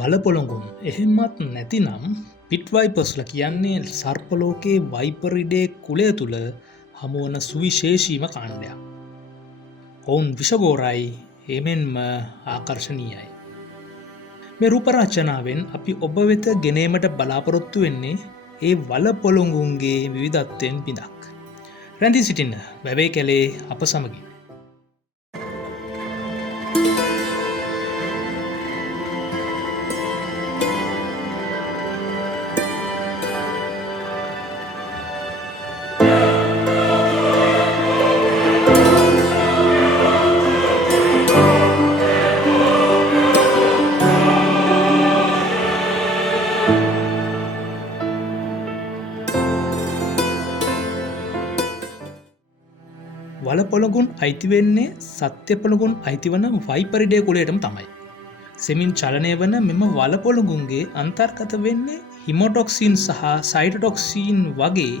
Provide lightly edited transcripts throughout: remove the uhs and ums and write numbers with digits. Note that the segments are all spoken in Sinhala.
වලපොළොඟුන් එහෙමත් නැතිනම් පිට්වයිපර්ස්ලා කියන්නේ සර්පලෝකයේ වයිපරිඩේ කුලය තුළ හමුවන සුවිශේෂීම කාණ්ඩයක්. ඔවුන් විෂගෝරයි එමෙන්ම ආකර්ශනීයයි. මේ රූපරචනාවෙන් අපි ඔබ වෙත ගෙනීමට බලාපොරොත්තු වෙන්නේ ඒ වලපොළොඟුන්ගේ විවිධත්වයෙන් පිදක්. රැඳී සිටින්න වැවේ කැලේ අප සමගින්. වලපොළොඟුන් අයිතිවෙන්නේ සත්‍යපොළොඟුන් අයිතිවන වයිපරිඩේ කුලයටම තමයි. සෙමින් චලනය වන මෙම වලපොළොඟුන්ගේ අන්තර්ගත වෙන්නේ හිමොටොක්සින් සහ සයිටොටොක්සින් වගේ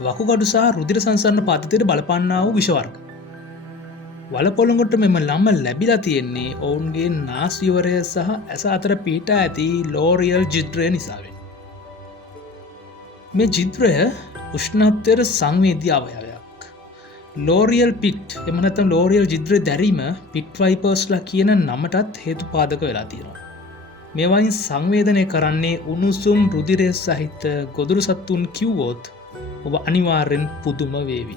වකුගඩු සහ රුධිර සංසරණ පද්ධතියට බලපාන්නා වූ විෂවර්ග. වලපොළොඟුන්ට මෙම ළම ලැබිලා තියෙන්නේ ඔවුන්ගේ නාස්යවරය සහ ඇස අතර පිහිටා ඇති ලෝරියල් ජිත්‍රය නිසාවෙන්. මේ ජිත්‍රය උෂ්ණත්වයට සංවේදී අවයවයක්. ලෝරියල් පිට් එමනතම් ලෝරියල් ජිද්‍ර දැරීම පිට්වයිපර්ස්ලා කියන නමටත් හේතුපාදක වෙලා තියෙනවා. මේවයින් සංවේදනය කරන්නේ උණුසුම් රුධිරය සහිත ගොදුරු සත්තුන් කිව්වොත් ඔබ අනිවාර්යෙන් පුදුම වේවි.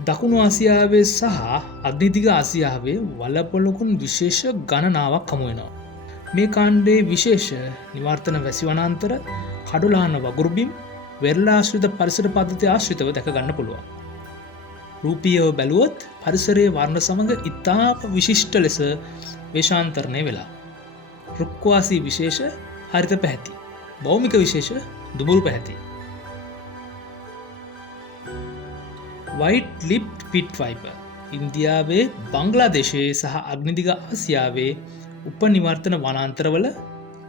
දකුණු ආසියාවේ සහ අග්නිදිග ආසියාවේ වලපොළොඟුන් විශේෂ ගණනාවක් හමු වෙනවා. මේ කාණ්ඩයේ විශේෂ නිවර්තන වැසි වනාන්තර, කඩුලාන වගුරුබිම්, වෙරළාශ්‍රිත පරිසර පද්ධති ආශ්‍රිතව දැක ගන්න පුළුවන්. රූපීයව බැලුවොත් පරිසරයේ වර්ණ සමඟ ඉතාම විශිෂ්ට ලෙස වේශාන්තරණය වෙලා. රුක්වාසී විශේෂ හරිත පැහැති, භෞමික විශේෂ දුමුරු පැහැති. වයිට් ලිප්ඩ් පිට්වයිපර් ඉන්දියාවේ, බංග්ලාදේශයේ සහ අග්නිදිග ආසියාවේ උපනිවර්තන වනාන්තරවල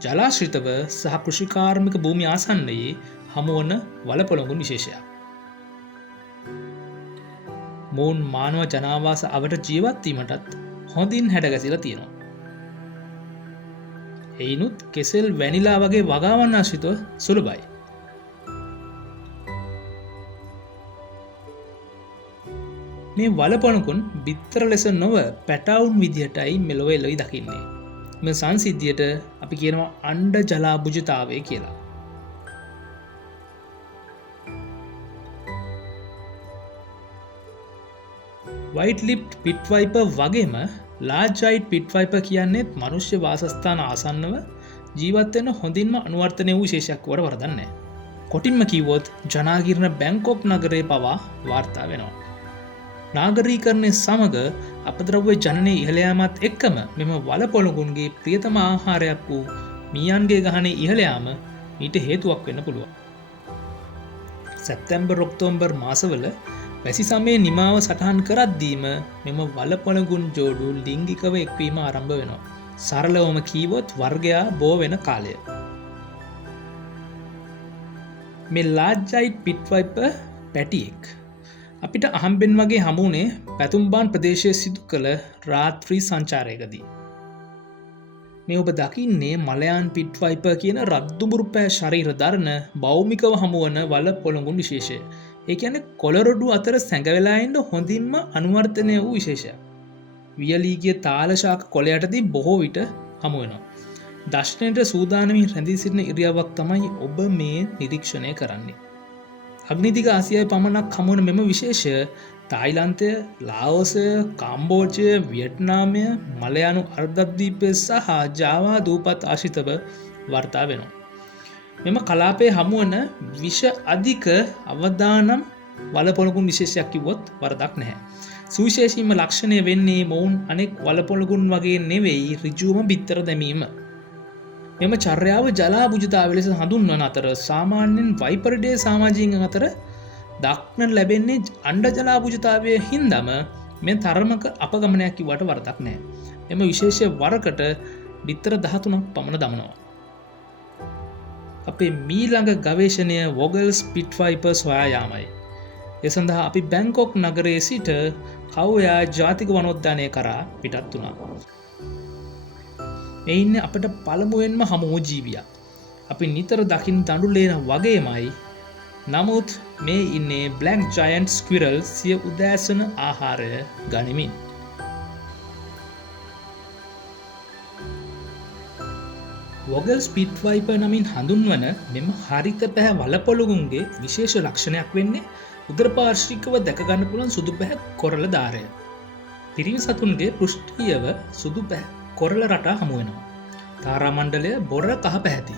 ජලාශ්‍රිතව සහ කෘෂිකාර්මික භූමි ආසන්නයේ හමුවන වලපොළොඟුන් විශේෂයක්. මොවුන් මානව ජනාවාස අවට ජීවත්වීමටත් හොඳින් හැඩගැසිලා තියෙනවා. එයිනුත් කෙසෙල් වැනිලා වගේ වගාවන් ආශ්‍රිතව සුලභයි. මේ වලපොළොඟුන් බිත්තර ලෙස නොව පැටවුන් විදිහටයි මෙලොව එළොයි දකින්නේ. මේ සංසිද්ධියට අපි කියනවා අණ්ඩ ජලාභුජතාවය කියලා. වයිට් ලිප්ඩ් පිට්වයිපර් වගේම ලාර්ජ් පිට්වයිපර් කියන්නේත් මනුෂ්‍ය වාසස්ථාන ආසන්නව ජීවත්වන හොඳින්ම අනුවර්තනය වූ ශේෂයක් වට වරදන්නේ. කොටින්ම කිව්වොත් ජනාගීර්ණ බැංකොක් නගරේ පවා වාර්තා වෙනවා. නාගරීකරණය සමඟ අපද්‍රව්‍ය ජනනය ඉහළයාමත් එක්කම මෙම වලපොළොඟුන්ගේ ප්‍රියතම ආහාරයක් වූ මීයන්ගේ ගහනේ ඉහළයාම ඊට හේතුවක් වෙන්න පුළුවන්. සැප්තැම්බර් ඔක්තෝබර් මාසවල වැසි සමයේ නිමාව සටහන් කරද්දීම මෙම වලපොළොඟුන් ජෝඩු ලිංගිකව එක්වීම ආරම්භ වෙනවා. සරලවම කීවොත් වර්ගයා බෝ වෙන කාලය. මේ ලාර්ජ් පිට්වයිපර් පැටියෙක් අපිට අහම්බෙන් වගේ හමුුණේ පැතුම්බාන් ප්‍රදේශය සිදු කළ රාත්‍රී සංචාරයකදී. මේ ඔබ දකින්නේ මලයාන් පිට්වයිපර් කියන රද්දුමුරු පෑ ශරීර දරණ භෞමිකව හමුවන වලපොළොඟුන් විශේෂය. ඒ කියන්නේ කොළරොඩු අතර සැඟවෙලායින්ට හොඳින්ම අනුවර්තනය වූ විශේෂයක්. වියලීගිය තාලශාක කොළයටදී බොහෝ විට හමුවෙනවා. දර්ශනයට සූදානමින් රැඳී සිටින ඉරියව්වක් තමයි ඔබ මේ නිරීක්ෂණය කරන්නේ. අග්නිදිග ආසියාවේ පමණක් හමුවන මෙම විශේෂය තායිලන්තය, ලාෝසය, කාම්බෝජය, වියට්නාමය, මලයානු අර්ධද්වීපය සහ ජාවා දූපත් ආශ්‍රිතව වාර්තා වෙනවා. මෙම කලාපයේ හමුවන විෂ අධික අවදානම් වලපොළොඟුන් විශේෂයක් කිව්වොත් වරදක් නැහැ. සුවිශේෂීම ලක්ෂණය වෙන්නේ මොවුන් අනෙක් වලපොළොඟුන් වගේ නෙවෙයි ඍජුවම බිත්තර දැමීම. මෙම චර්යාව ජලාභුජතාව ලෙස හඳුන්වන අතර සාමාන්‍යයෙන් වයිපරිඩේ සමාජීන් අතර දක්නට ලැබෙන්නේ අණ්ඩ ජලාභුජතාවය හින්දම මේ තරමක අපගමනයක් කිව්වට වරදක් නැහැ. එම විශේෂ වරකට බිත්තර 13ක් පමණ දමනවා. අපේ මීළඟ ගවේෂණය වොගල්ස් පිට්වයිපර් සොයා යාමයි. ඒ සඳහා අපි බැංකොක් නගරයේ සිට කවුයා ජාතික වනෝද්‍යානය කරා පිටත් වුණා. මේ ඉන්නේ අපට පළමුවෙන්ම හමු ජීවියා. අපි නිතර දකිින් දඩුලේන වගේමයි. නමුත් මේ ඉන්නේ බ්ලැක් ජයන්ට් ස්ක්විරල් සිය උදෑසන ආහාරය ගනිමින්. වොගල් ස්පිට් වයිප නමින් හඳුන්වන මෙම හරිත පැහැ වලපොළුගුන්ගේ විශේෂ ලක්ෂණයක් වෙන්නේ උදරපාර්ශිකව දැකගන්න පුළන් සුදු පැහැ කොරල ධාරය. පිරිවි සතුන්ගේ පෘෂ්ටියව සුදු පැහැ කොරල රටා හමුවෙනවා. තාරාමණ්ඩලය බොර කහ පැහැති.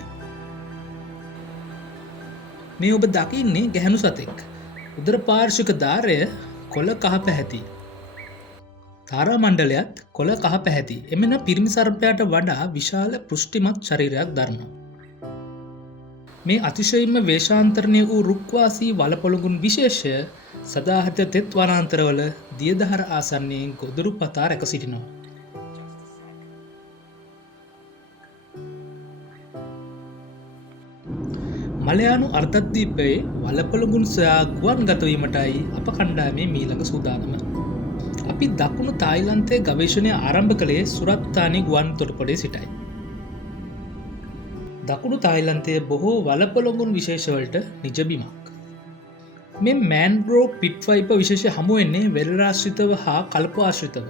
මේ ඔබ දකින්නේ ගැහැණු සතෙක්. උදරපාර්ශික ධාරය කොළ කහ පැහැති. තාරාමණ්ඩලයත් කොළ කහ පැහැති. එමෙන පිරිමි සර්පයාට වඩා විශාල පෘෂ්ටිමත් ශරීරයක් දරනවා. මේ අතිශයින්ම වේශාන්තරණය වූ රුක්වාසී වලපොළොගුන් විශේෂය සදාහත තෙත් වනාන්තරවල දියදහර ආසන්නයේ ගොදුරු පතා රැක සිටිනවා. මලයානු අර්තද්දීපයේ වලපොළොගුන් සොයා ගුවන් ගතවීමටයි අප කණ්ඩායමේ මීළඟ සූදානම. අපි දකුණු තායිලන්තයේ ගවේෂණය ආරම්භ කළේ සුරත්තානි ගුවන් තොටුපොළේ සිටයි. දකුණු තායිලන්තයේ බොහෝ වලපොළොගුන් විශේෂවලට නිජබිමක්. මේ මෑන්ග්‍රෝ පිට්වයිප විශේෂ හමුවෙන්නේ වෙල්රාශ්‍රිතව හා කල්ප ආශ්‍රිතව.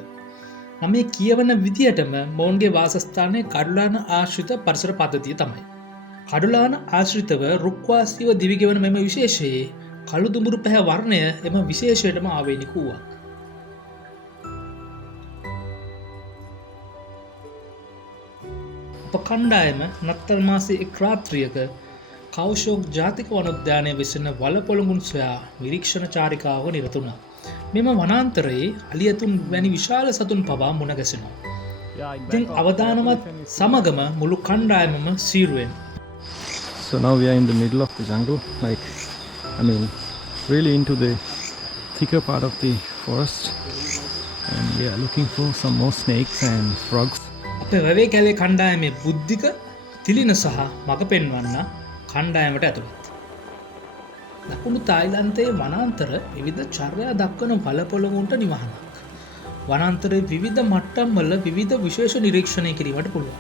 නමේ කියවන විදිහටම මොවුන්ගේ වාසස්ථානය කඩුලාන ආශ්‍රිත පරිසර පද්ධතිය තමයි. කඩුලාන ආශ්‍රිතව රුක්වාසීව දිවිගෙවන මෙම විශේෂයේ කළු දුඹුරු පැහැ වර්ණය එම විශේෂයටම ආවේනික වූවක්. අප කණ්ඩායම නත්තල් මාසේ එක් රාත්‍රියක කෞෂෝක් ජාතික වනෝද්‍යානය වෙසෙන වලපොළොගුන් සොයා විරීක්ෂණ චාරිකාව නිරතුුණා. මෙම වනාන්තරයේ අලියතුන් වැනි විශාල සතුන් පවා මුණගැසෙනවා. ඉතින් අවධානමත් සමගම මුළු කණ්ඩායමම සීරුවෙන්. So now we are in the middle of the jungle, really into the thicker part of the forest, and we are looking for some more snakes and frogs. අපේ වැවේ කැලේ කණ්ඩායමේ බුද්ධික තිලින සහ මඟ පෙන්වන්න කණ්ඩායමට ඇතුළත්. දකුණු තායිලන්තයේ වනාන්තර විවිධ චර්යා දක්වන වලපොළොගුන්ට නිවහනක්. වනාන්තරයේ විවිධ මට්ටම්වල විවිධ විශේෂ නිරීක්ෂණය කිරීමට පුළුවන්.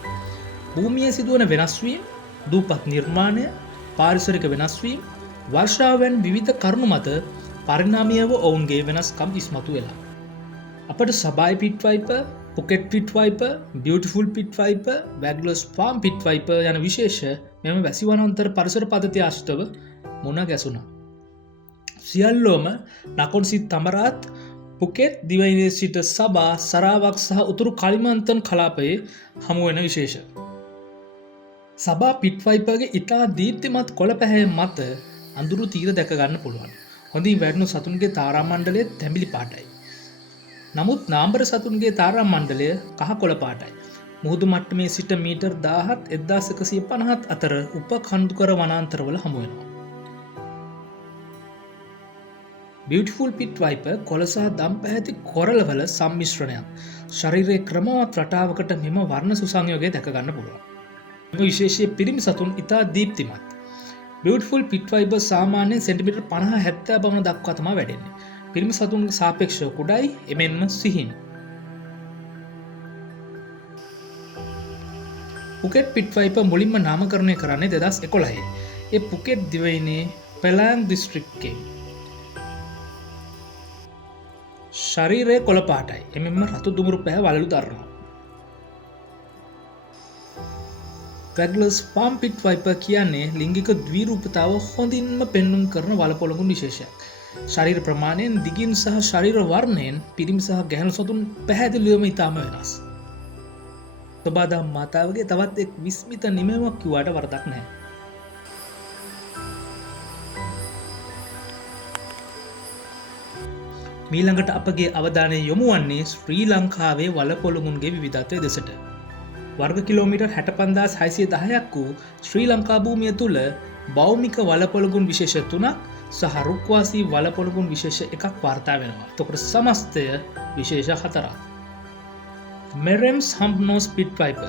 භූමියේ සිදුවන වෙනස්වීම්, දූපත් නිර්මාණය, පාරිසරික වෙනස්වීම්, වර්ෂාවෙන් විවිධ කරුණු මත පරිණාමීයව ඔවුන්ගේ වෙනස්කම් ඉස්මතු වෙලා. අපට සබායි පිට්වයිප, පුකෙට් පිට්වයිප, බියුටිෆුල් පිට්වයිප, වැග්ලස් ෆාම් පිට්වයිප යන විශේෂ මෙම වැසිවනාන්තර පරිසර පද්ධතිය ආශ්‍රිතව මුණ ගැසුණා. සියල්ලෝම නකොන්සිත් තමරාත් පුකෙට් දිවයිනේ සිට සබා සරාවක් සහ උතුරු කලිමන්තන් කලාපයේ හමුවෙන විශේෂ. සබා පිට්වයිපගේ ඉතා දීප්තිමත් කොළ පැහැ මත අඳුරු තීර දැක ගන්න පුළුවන්. හොඳින් වැඩුණු සතුන්ගේ තාරාමණ්ඩලය තැඹිලි පාටයි. නමුත් නාම්බර සතුන්ගේ තාරාමණ්ඩලය කහ කොළ පාටයි. මුහුදු මට්ටමේ සිට මීටර් 10,150 අතර උප කන්දුකර වනාන්තරවල හමුවෙනවා. බියුටිෆුල් පිට්වයිප කොළසා දම් පැහැති කොරලවල සම්මිශ්‍රණයක්. ශරීරයේ ක්‍රමවත් රටාවකට මෙම වර්ණ සුසංයෝගය දැක ගන්න පුළුවන්. විශේෂය පිරිමි සතුන් ඉතා දීප්තිමත්. බියුටිෆුල් පිට්වයිප සාමාන්‍යයෙන් සෙන්ටිමීටර් 50-70 පමණ දක්වා තමයි වැඩෙන්නේ. පිරිමි සතුන් සාපේක්ෂව කුඩායි, එමෙන්ම සිහින්. පුකෙට් පිට්වයිප මුලින්ම නාමකරණය කරන්නේ 2011. ඒ පුකෙට් දිවයිනේ පෙලාංග් දිස්ත්‍රික්කයේ. ශරීරය කොළ පාටයි, එමෙන්ම රතු දුමුරු පැහැ වලලු දරනවා. වැග්ලස් ෆාම් පිට්වයිප කියන්නේ ලිංගික ද්විරූපතාව හොඳින්ම පෙන්නුම් කරන වලපොළොගුන් විශේෂයක්. ශරීර ප්‍රමාණයෙන් දිගින් සහ ශරීර වර්ණයෙන් පිරිමි සහ ගැහැණු සතුන් පැහැදිලිවම ඉතාම වෙනස්. සබාදම් මාතාවගේ තවත් එක් විස්මිත නිමැවුමක් කිව්වට වරදක් නැහැ. මීළඟට අපගේ අවධානය යොමු වන්නේ ශ්‍රී ලංකාවේ වලපොළොගුන්ගේ විවිධත්වය දෙසට. වර්ග කිලෝමීටර් 65,610ක් වූ ශ්‍රී ලංකා භූමිය තුළ භෞමික වලපොළොගුන් විශේෂ 3ක් සහ රුක්වාසී වලපොළොගුන් විශේෂ 1ක් වාර්තා වෙනවා. එතකොට සමස්තය විශේෂ 4ක්. මෙරෙම්ස් හම්ප් නෝස් පිට්වයිප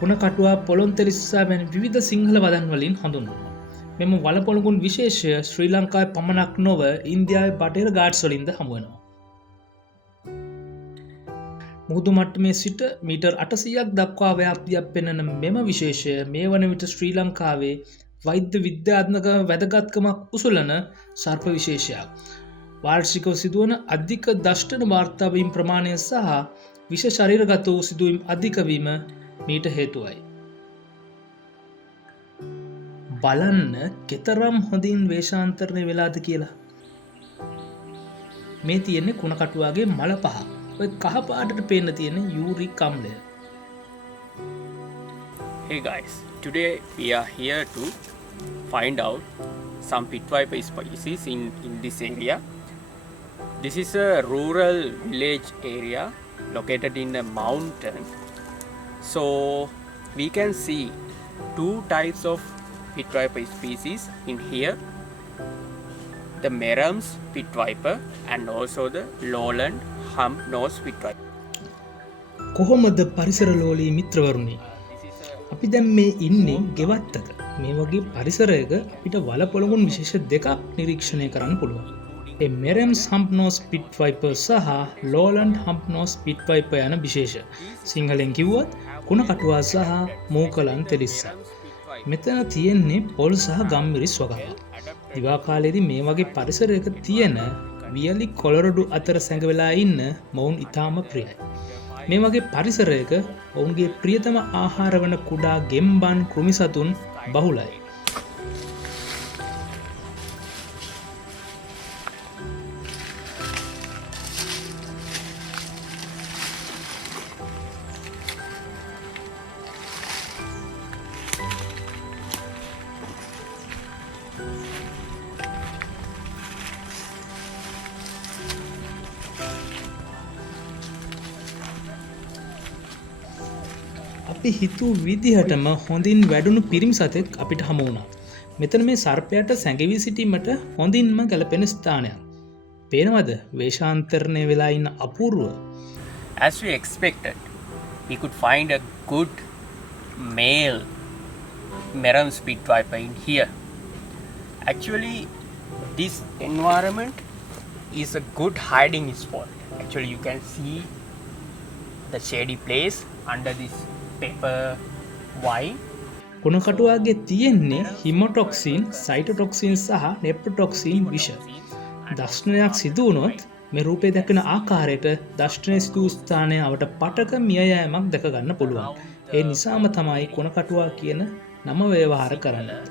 කුණ කටුවා පොළොන්තෙලිස්සා වැනි විවිධ සිංහල වදන් වලින් හඳුන්වනවා. මෙම වලපොළොගුන් විශේෂය ශ්‍රී ලංකාවේ පමණක් නොව ඉන්දියාවේ බටහිර ගාට්ස් වලින්ද හමු වෙනවා. මුහුදු මට්ටමේ සිට මීටර් 800ක් දක්වා ව්‍යාප්තියක් පෙනෙන මෙම විශේෂය මේ වන විට ශ්‍රී ලංකාවේ වෛද්‍ය විද්‍යාත්මක වැදගත්කමක් උසුලන සර්ප විශේෂයක්. වාර්ෂිකව සිදුවන අධික දෂ්ටන වාර්තාවීම් ප්‍රමාණය සහ විෂ ශරීරගත වූ සිදුවීම් අධිකවීම මීට හේතුවයි. බලන්න කෙතරම් හොඳින් වේශාන්තරණය වෙලාද කියලා. මේ තියෙන්නේ කුණකටුවාගේ මල පහ. ඔය කහ පාටට පේන්න තියෙන යූරික් අම්ලය. Hey guys, today we are here to find out some pit viper species in this area. This is a rural village area located in a mountain. So we can see two types of pit viper species in here. The Merrams pit viper and also the lowland hump nose pit viper. කොහොමද පරිසරලෝලී මිත්‍රවරුනි? අපි දැන් මේ ඉන්නේ ගෙවත්තක. මේ වගේ පරිසරයක අපිට වලපොළඟුන් විශේෂ දෙකක් නිරීක්ෂණය කරන්න පුළුවන්. ඒ Merrams hump nose pit viper සහ lowland hump nose pit viper යන විශේෂ. සිංහලෙන් කිව්වොත් කුණකටුවා සහ මූකලන් තෙලිස්සා. මෙතන තියෙන්නේ පොල් සහ ගම්මිරිස් වගාවක්. දිවා කාලයේදී මේ වගේ පරිසරයක තියෙන වියලි කොළරොඩු අතර සැඟවෙලා ඉන්න මොවුන් ඉතාම ප්‍රියයි. මේ වගේ පරිසරයක ඔවුන්ගේ ප්‍රියතම ආහාර වන කුඩා ගෙම්බන් කෘමිසතුන් බහුලයි. අපි හිතූ විදිහටම හොඳින් වැඩුණු පිරිමි සතෙක් අපිට හමු වුණා. මෙතන මේ සර්පයාට සැඟවී සිටීමට හොඳින්ම ගැලපෙන ස්ථානයක්. පේනවද වේශාන්තරණය වෙලා ඉන්න අපූර්ව? As we expected, we could find a good male Merrams pit viper in here. Actually, this environment is a good hiding spot. Actually, you can see the shady place under this paper vine. කුණකටුවාගේ තියෙන්නේ හිමොටොක්සින්, සයිටොටොක්සින් සහ නෙප්‍රොටොක්සින් විෂ. දෂ්ටනයක් සිදු වුණොත් මේ රූපේ දැක්වෙන ආකාරයට දෂ්ටනය සිදු වූ ස්ථානය අවට පටක මිය යෑමක් දැක ගන්න පුළුවන්. ඒ නිසාම තමයි කුණකටුවා කියන නම ව්‍යවහාර කරන්නේ.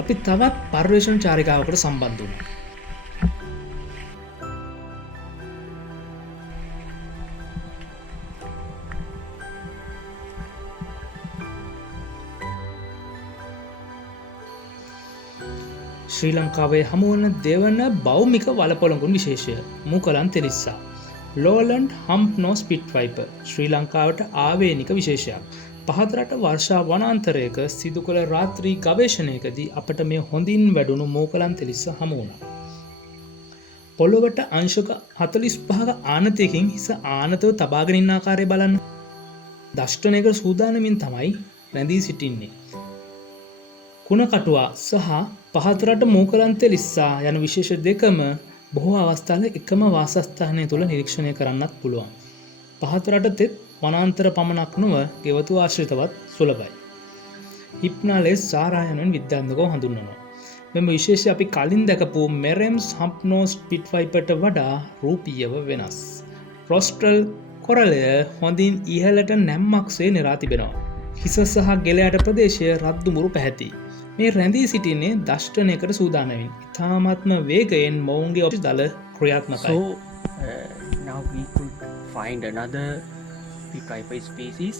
අපි තවත් පර්යේෂණ චාරිකාවකට සම්බන්ධ වුණා. ශ්‍රී ලංකාවේ හමුවන දෙවන භෞමික වලපොළඟුන් විශේෂය මූකලන් තෙලිස්සා. lowland hump nose pit viper ශ්‍රී ලංකාවට ආවේනික විශේෂයක්. පහතරට වර්ෂා වනාන්තරයක සිදු කළ රාත්‍රී ගවේෂණයකදී අපට මේ හොඳින් වැඩුණු මූකලන් තෙලිස්ස හමු වුණා. පොළොවට අංශක 45ක ආනතයකින් හිස ආනතව තබාගෙන ඉන්න ආකාරය බලන්න. දෂ්ටනයක සූදානමින් තමයි රැඳී සිටින්නේ. කුණකටුවා සහ පහතරට මූකලන් තෙලිස්සා යන විශේෂ දෙකම බොහෝ අවස්ථාවල එකම වාසස්ථානය තුළ නිරීක්ෂණය කරන්නත් පුළුවන්. පහතරට තෙත් වනාන්තර පමණක් නොව ගෙවතු ආශ්‍රිතවත් සුලභයි. හිප්නාලෙස් සාරායනෙන් විද්‍යාත්මකව හඳුන්වනවා. මෙම විශේෂය අපි කලින් දැකපු Merrams hump nose pit viperට වඩා රූපීයව වෙනස්. රොස්ට්‍රල් කොරලය හොඳින් ඉහළට නැම්මක්සේ නිරා තිබෙනවා. හිස සහ ගෙල යට ප්‍රදේශය රත් දුමුරු පැහැති. මේ රැඳී සිටින්නේ දෂ්ටනයකට සූදානමින් ඉතාමත්ම වේගයෙන් මොවුන්ගේ ඔපි දල ක්‍රියාත්මකයි. So now we could find another pit viper species,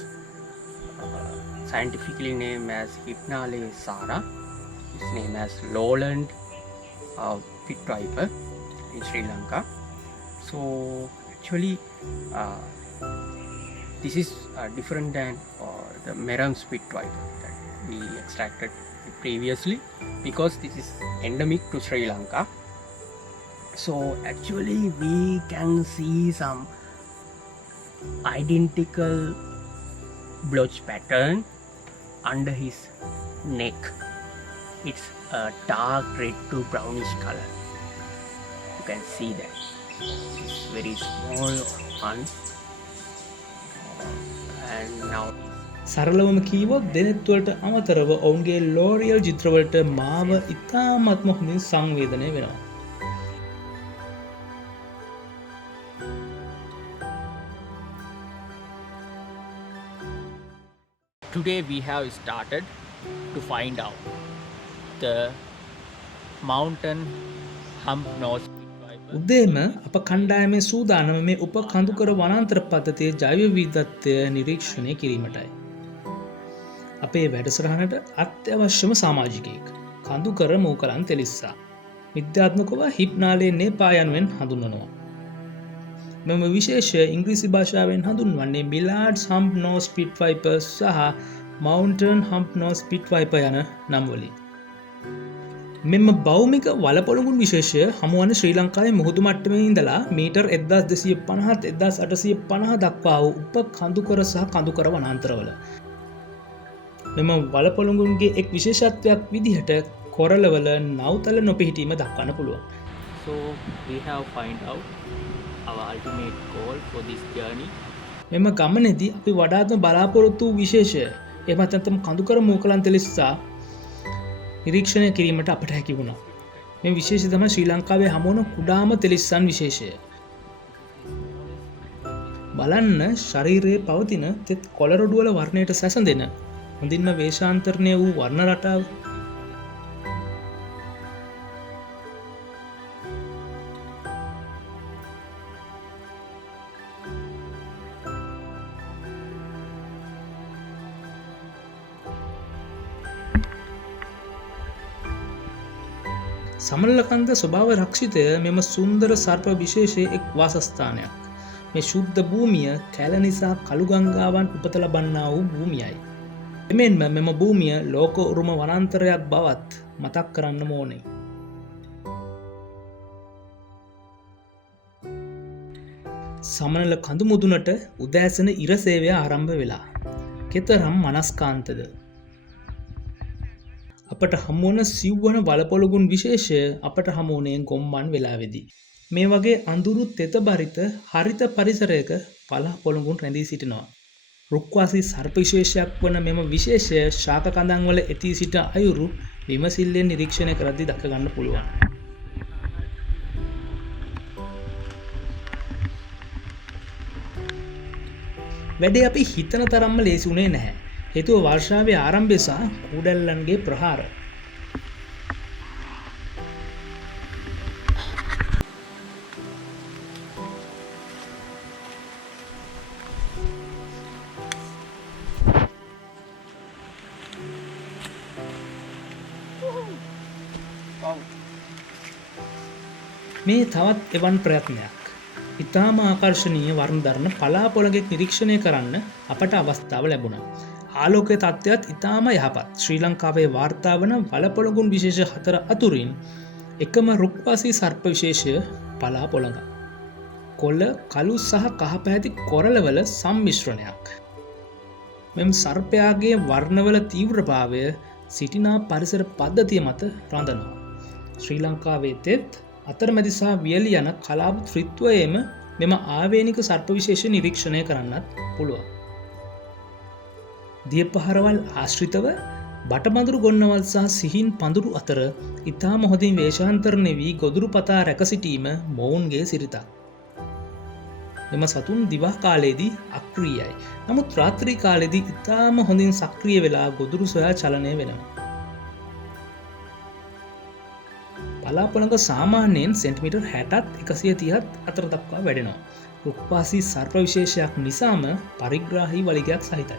scientifically named as Hypnale sara. It's named as lowland pit viper in Sri Lanka. So actually this is different than the Merang's pit viper that we extracted previously, because this is endemic to Sri Lanka. So actually we can see some identical blotch pattern under his neck. It's a dark red to brownish color. You can see that. It's very small one, and now සරලවම කීවොත් දෙනෙත්වලට අමතරව ඔවුන්ගේ ලෝරියල් චිත්‍රවලට මාව ඉතාමත්ම හොඳින් සංවේදනය වෙනවා. today we have started to find out the mountain hump nose pit viper. උදේම අප කණ්ඩායමේ සූදානම මේ උප කඳුකර වනාන්තර පද්ධතියේ ජෛව විවිධත්වය නිරීක්ෂණය කිරීමටයි. අපේ වැඩසටහනට අත්‍යවශ්‍යම සමාජිකයෙක් කඳුකර මූකලන් තෙලිස්සා විද්‍යාත්මකව හිප්නාලේ නේපා යනුවෙන් හඳුන්වනවා. මෙම විශේෂ ඉංග්‍රීසි භාෂාවෙන් හඳුන්වන්නේ මිලාඩ්ස් හම්ප් නෝස් පිට් වයිපර් සහ මවුන්ටන් හම්ප් නෝස් පිට් වයිපර් යන නම් වලින්. මෙම භෞමික වලපොළඟුන් විශේෂය හමුවන ශ්‍රී ලංකාවේ මුහුදු මට්ටමේ ඉඳලා මීටර් 1250 1850 දක්වා වූ උප කඳුකර සහ කඳුකර වනාන්තරවල. මෙම වලපොළඟුන්ගේ එක් විශේෂත්වයක් විදිහට කොරළවල නවතල නොපිහිටීම දක්වන්න පුළුවන්. So we have find out our ultimate goal for this journey. මෙම ගමනේදී අපි වඩාත්ම බලාපොරොත්තු වූ විශේෂය එමත් නැත්නම් කඳුකර මූකලන් තෙලිස්සා නිරීක්ෂණය කිරීමට අපට හැකි වුණා. මේ විශේෂය තමයි ශ්‍රී ලංකාවේ හමුවන කුඩාම තෙලිස්සන් විශේෂය. බලන්න ශරීරයේ පවතින තෙත් කොළරොඩු වල වර්ණයට සැසඳෙන හොඳින්ම වේශාන්තරණය වූ වර්ණ රටාව. සමනලකන්ද ස්වභාව රක්ෂිතය මෙම සුන්දර සර්ප විශේෂයේ එක් වාසස්ථානයක්. මේ ශුද්ධ භූමිය කැල නිසා කළු ගංගාවන් උපත ලබන්නා වූ භූමියයි. එමෙන්ම මෙම භූමිය ලෝක උරුම වනාන්තරයක් බවත් මතක් කරන්න ඕනේ. සමනල කඳු මුදුනට උදෑසන ඉර සේවය ආරම්භ වෙලා. කෙතරම් මනස්කාන්තද. අපට හමුවන සිව්වන වලපොළගුන් විශේෂය අපට හමුවනේ ගොම්මන් වෙලාවෙදී. මේ වගේ අඳුරු තෙත බරිත හරිත පරිසරයක පලපොළගුන් රැඳී සිටිනවා. රුක්වාසී සර්ප විශේෂයක් වන මෙම විශේෂය ශාක කඳන් වල ඇති සිට අයුරු විමසිල්ලෙන් නිරීක්ෂණය කරද්දී දක ගන්න පුළුවන්. වැඩේ අපි හිතන තරම්ම ලේසි වුණේ නැහැ. හේතුව වර්ෂාවේ ආරම්භය සහ කූඩැල්ලන්ගේ ප්‍රහාර. මේ තවත් එවන් ප්‍රයත්නයක්. ඉතාම ආකර්ශනීය වර්ණ දරන පලාපොළගෙක් නිරීක්ෂණය කරන්න අපට අවස්ථාව ලැබුණා. ආලෝකය තත්ත්වයක් ඉතාම යහපත්. ශ්‍රී ලංකාවේ වාර්තා වන වලපොළගුන් විශේෂ 4 අතුරින් එකම රුක්වාසී සර්ප විශේෂය පලාපොළඟ. කොළ කළු සහ කහ පැහැති කොරළවල සම්මිශ්‍රණයක්. මෙම සර්පයාගේ වර්ණවල තීව්‍රභාවය සිටිනා පරිසර පද්ධතිය මත රඳනවා. ශ්‍රී ලංකාවේ තෙත් අතරමැදි සහ වියලි යන කලාප ත්‍රිත්වයේම මෙම ආවේනික සර්ප විශේෂ නිරීක්ෂණය කරන්නත් පුළුවන්. දියපහරවල් ආශ්‍රිතව බටමඳුරු ගොන්නවල් සහ සිහින් පඳුරු අතර ඉතාම හොඳින් වේශාන්තරණය වී ගොදුරු පතා රැක සිටීම මොවුන්ගේ සිරිතක්. මෙම සතුන් දිවා කාලයේදී අක්‍රියයි. නමුත් රාත්‍රී කාලයේදී ඉතාම හොඳින් සක්‍රිය වෙලා ගොදුරු සොයා චලනය වෙනවා. පලාපොළඟ සාමාන්‍යයෙන් සෙන්ටිමීටර් 60ත් 130ත් අතර දක්වා වැඩෙනවා. රුක්වාසී සර්ප විශේෂයක් නිසාම පරිග්‍රාහී වලිගයක් සහිතයි.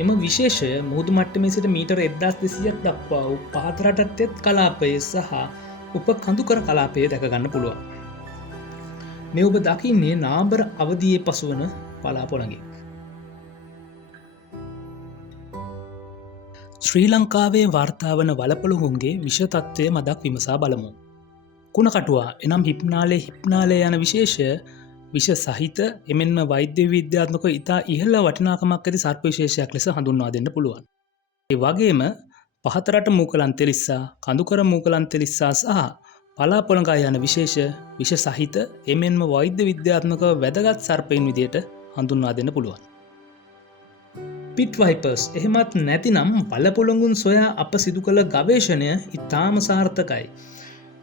එම විශේෂය මුහුදු මට්ටමේ සිට මීටර් 1200ක් දක්වා වූ පාතරටත් කලාපයේ සහ උප කඳුකර කලාපයේ දැක ගන්න පුළුවන්. මේ ඔබ දකින්නේ නාබර අවධියේ පසුවන පලාපොළඟෙක්. ශ්‍රී ලංකාවේ වාර්තාවන වලපොළොහුන්ගේ විෂ තත්ත්වය මදක් විමසා බලමු. කුණකටුවා එනම් හිප්නාලය යන විශේෂය විෂ සහිත එමෙන්ම වෛද්‍ය විද්‍යාත්මක ඉතා ඉහළ වටිනාකමක් ඇති සර්ප විශේෂයක් ලෙස හඳුන්වා දෙන්න පුළුවන්. ඒ වගේම පහතරට මූකලන්තෙලිස්සා, කඳුකර මූකලන්තෙලිස්සා සහ පලාපොළඟා යන විශේෂ විෂ සහිත එමෙන්ම වෛද්‍ය විද්‍යාත්මක වැදගත් සර්පයින් විදියට හඳුන්වා දෙන්න පුළුවන්. පිට් වයිපර්ස් එහෙමත් නැතිනම් වලපොළඟුන් සොයා අප සිදු කළ ගවේෂණය ඉතාම සාර්ථකයි.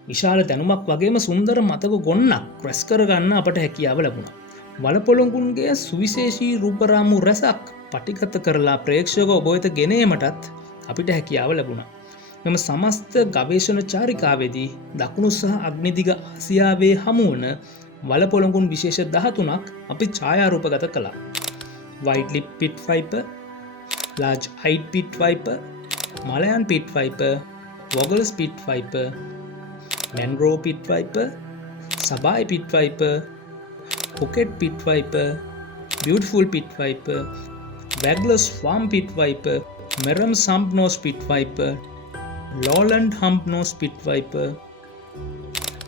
විශාල දැනුමක් වගේම සුන්දර මතක ගොන්නක් රැස් කරගන්න අපට හැකියාව ලැබුණා. වලපොළඟුන්ගේ සුවිශේෂී රූපරාමු රැසක් පටිගත කරලා ප්‍රේක්ෂක ඔබ වෙත ගෙනීමටත් අපිට හැකියාව ලැබුණා. මෙම සමස්ත ගවේෂණ චාරිකාවේදී දකුණු සහ අග්නිදිග ආසියාවේ හමුවන වලපොළඟුන් විශේෂ 13ක් අපි ඡායාරූපගත කළා. white lip pit viper, large eyed pit viper, Malayan pit viper, Vogel's pit viper, Mangrove pit viper, Sabai pit viper, Pocket pit viper, Beautiful pit viper, Wagler's farm pit viper, Merham's hump nose pit viper, Lowland hump nose pit viper,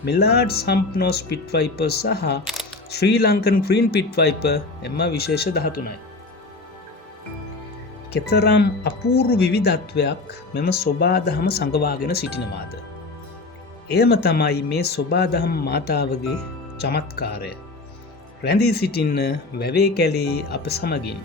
Millard's hump nose pit viper සහ ශ්‍රී ලංකන් green pit viper එම විශේෂ 13යි. කෙතරම් අපූර්ව විවිධත්වයක් මෙම සොබාදහම සංගවාගෙන සිටිනවාද? එයම තමයි මේ සොබාදහම් මාතාවගේ චමත්කාරය. රැඳී සිටින්න වැවේ කැලේ අප සමගින්